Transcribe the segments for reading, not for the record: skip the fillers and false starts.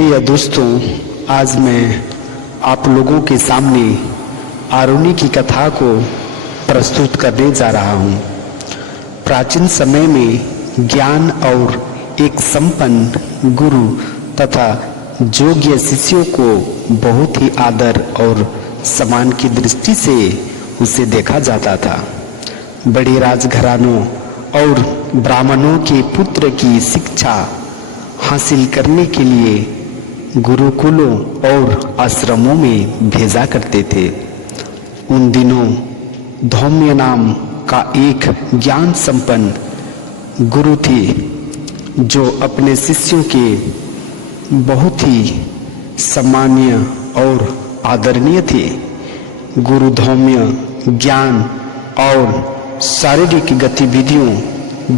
प्रिय दोस्तों, आज मैं आप लोगों के सामने आरुणि की कथा को प्रस्तुत करने जा रहा हूँ। प्राचीन समय में ज्ञान और एक संपन्न गुरु तथा योग्य शिष्यों को बहुत ही आदर और सम्मान की दृष्टि से उसे देखा जाता था। बड़े राजघरानों और ब्राह्मणों के पुत्र की शिक्षा हासिल करने के लिए गुरुकुलों और आश्रमों में भेजा करते थे। उन दिनों धौम्य नाम का एक ज्ञान संपन्न गुरु थे जो अपने शिष्यों के बहुत ही सम्मानीय और आदरणीय थे। गुरु धौम्य ज्ञान और शारीरिक गतिविधियों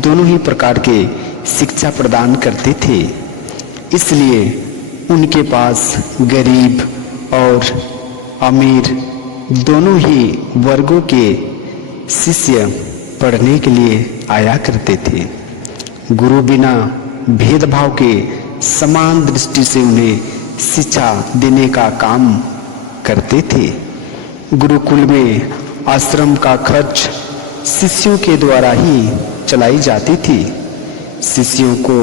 दोनों ही प्रकार के शिक्षा प्रदान करते थे, इसलिए उनके पास गरीब और अमीर दोनों ही वर्गों के शिष्य पढ़ने के लिए आया करते थे। गुरु बिना भेदभाव के समान दृष्टि से उन्हें शिक्षा देने का काम करते थे। गुरुकुल में आश्रम का खर्च शिष्यों के द्वारा ही चलाई जाती थी। शिष्यों को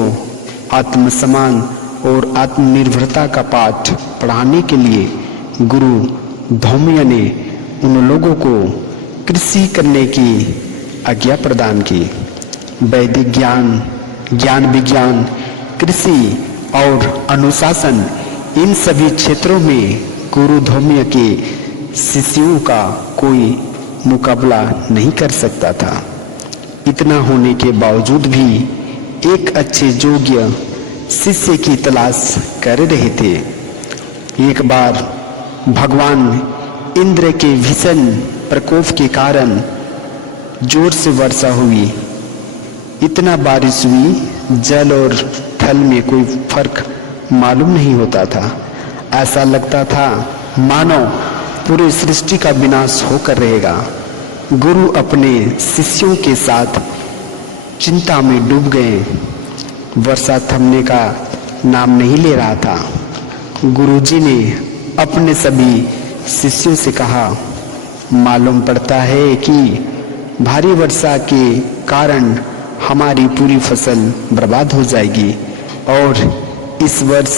आत्मसम्मान और आत्मनिर्भरता का पाठ पढ़ाने के लिए गुरु धौम्य ने उन लोगों को कृषि करने की आज्ञा प्रदान की। वैदिक ज्ञान, ज्ञान विज्ञान, कृषि और अनुशासन, इन सभी क्षेत्रों में गुरु धौम्य के शिष्यों का कोई मुकाबला नहीं कर सकता था। इतना होने के बावजूद भी एक अच्छे योग्य शिष्य की तलाश कर रहे थे। एक बार भगवान इंद्र के भीषण प्रकोप के कारण जोर से वर्षा हुई। इतना बारिश हुई, जल और थल में कोई फर्क मालूम नहीं होता था। ऐसा लगता था मानो पूरी सृष्टि का विनाश होकर रहेगा। गुरु अपने शिष्यों के साथ चिंता में डूब गए। वर्षा थमने का नाम नहीं ले रहा था। गुरुजी ने अपने सभी शिष्यों से कहा, मालूम पड़ता है कि भारी वर्षा के कारण हमारी पूरी फसल बर्बाद हो जाएगी और इस वर्ष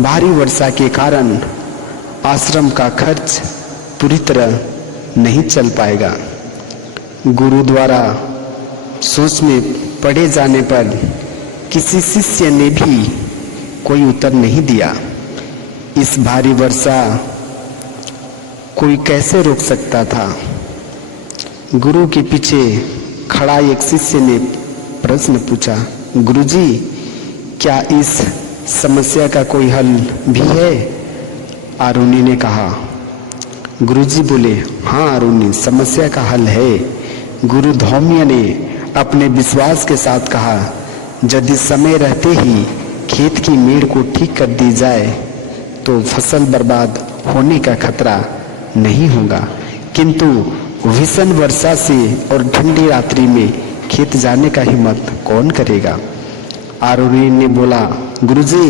भारी वर्षा के कारण आश्रम का खर्च पूरी तरह नहीं चल पाएगा। गुरु द्वारा सोच में पड़े जाने पर किसी शिष्य ने भी कोई उत्तर नहीं दिया। इस भारी वर्षा कोई कैसे रोक सकता था? गुरु के पीछे खड़ा एक शिष्य ने प्रश्न पूछा, गुरुजी, क्या इस समस्या का कोई हल भी है? आरुणि ने कहा। गुरुजी बोले, हाँ आरुणि, समस्या का हल है। गुरु धौम्य ने अपने विश्वास के साथ कहा, यदि समय रहते ही खेत की मेड़ को ठीक कर दी जाए तो फसल बर्बाद होने का खतरा नहीं होगा, किंतु भीषण वर्षा से और ठंडी रात्रि में खेत जाने का हिम्मत कौन करेगा? आरुणि ने बोला, गुरुजी,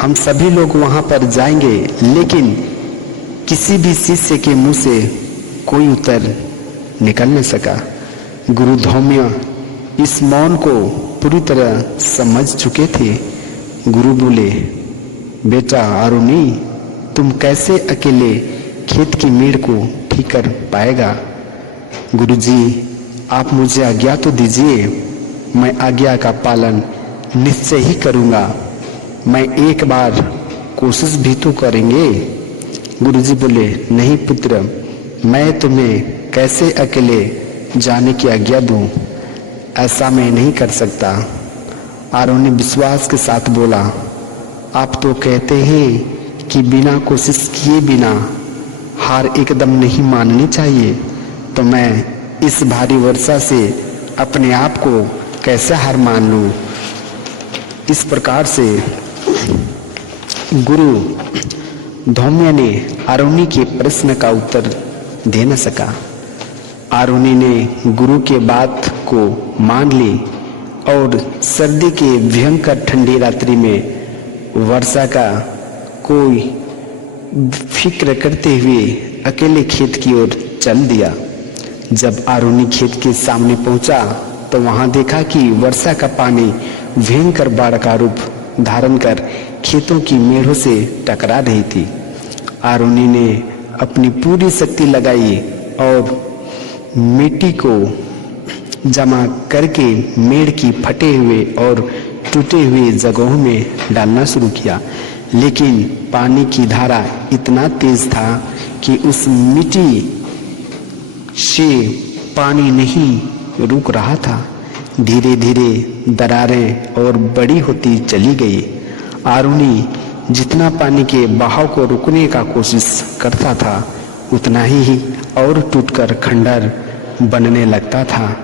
हम सभी लोग वहां पर जाएंगे, लेकिन किसी भी शिष्य के मुंह से कोई उत्तर निकल न सका। गुरु धौम्य इस मौन को पूरी तरह समझ चुके थे। गुरु बोले, बेटा आरुणि, तुम कैसे अकेले खेत की मेड़ को ठीक कर पाएगा? गुरुजी, आप मुझे आज्ञा तो दीजिए, मैं आज्ञा का पालन निश्चय ही करूँगा। मैं एक बार कोशिश भी तो करेंगे। गुरुजी बोले, नहीं पुत्र, मैं तुम्हें कैसे अकेले जाने की आज्ञा दूं? ऐसा मैं नहीं कर सकता। आरुणि विश्वास के साथ बोला, आप तो कहते हैं कि बिना कोशिश किए बिना हार एकदम नहीं माननी चाहिए, तो मैं इस भारी वर्षा से अपने आप को कैसे हार मान लूं? इस प्रकार से गुरु धौम्य ने आरुणि के प्रश्न का उत्तर दे न सका। आरुणि ने गुरु के बात को मान ली और सर्दी के भयंकर ठंडी रात्रि में वर्षा का कोई फिक्र करते हुए अकेले खेत की ओर चल दिया। जब आरुनी खेत के सामने पहुंचा तो वहां देखा कि वर्षा का पानी भयंकर बाढ़ का रूप धारण कर खेतों की मेढ़ों से टकरा रही थी। आरुनी ने अपनी पूरी शक्ति लगाई और मिट्टी को जमा करके मेढ़ की फटे हुए और टूटे हुए जगहों में डालना शुरू किया, लेकिन पानी की धारा इतना तेज था कि उस मिट्टी से पानी नहीं रुक रहा था। धीरे धीरे दरारें और बड़ी होती चली गई। आरुनी जितना पानी के बहाव को रोकने का कोशिश करता था उतना ही और टूटकर खंडर बनने लगता था।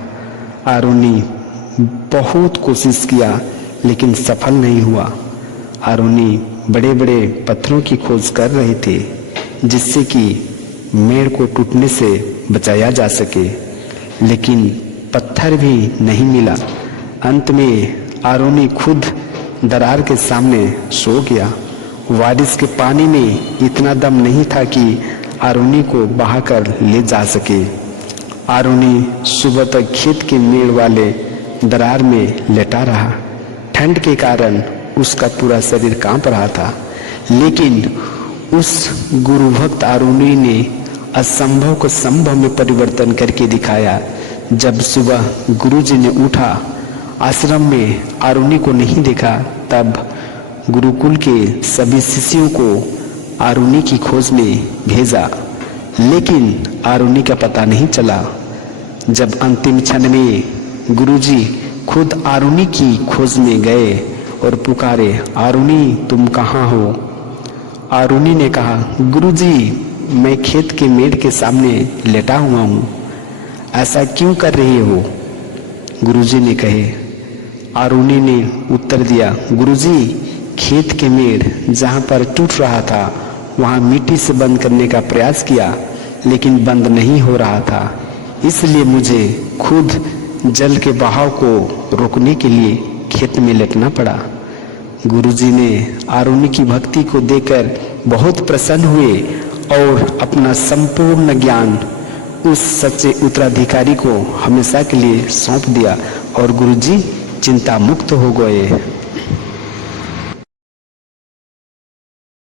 आरुनी बहुत कोशिश किया लेकिन सफल नहीं हुआ। आरुनी बड़े बड़े पत्थरों की खोज कर रहे थे जिससे कि मेढ़ को टूटने से बचाया जा सके, लेकिन पत्थर भी नहीं मिला। अंत में आरुनी खुद दरार के सामने सो गया। बारिश के पानी में इतना दम नहीं था कि आरुनी को बहाकर ले जा सके। आरुनी सुबह तक खेत के मेड़ वाले दरार में लेटा रहा। ठंड के कारण उसका पूरा शरीर कांप रहा था, लेकिन उस गुरु भक्त आरुनी ने असंभव को संभव में परिवर्तन करके दिखाया। जब सुबह गुरुजी ने उठा, आश्रम में आरुनी को नहीं देखा, तब गुरुकुल के सभी शिष्यों को आरुनी की खोज में भेजा, लेकिन आरुनी का पता नहीं चला। जब अंतिम क्षण में गुरुजी खुद आरुनी की खोज में गए और पुकारे, आरुनी तुम कहाँ हो? आरुनी ने कहा, गुरुजी मैं खेत के मेढ़ के सामने लेटा हुआ हूँ, ऐसा क्यों कर रही हो? गुरुजी ने कहे। आरुनी ने उत्तर दिया, गुरुजी खेत के मेढ़ जहाँ पर टूट रहा था वहाँ मिट्टी से बंद करने का प्रयास किया, लेकिन बंद नहीं हो रहा था, इसलिए मुझे खुद जल के बहाव को रोकने के लिए खेत में लेटना पड़ा। गुरुजी ने आरुनी की भक्ति को देखकर बहुत प्रसन्न हुए और अपना संपूर्ण ज्ञान उस सच्चे उत्तराधिकारी को हमेशा के लिए सौंप दिया और गुरुजी चिंता मुक्त हो गए।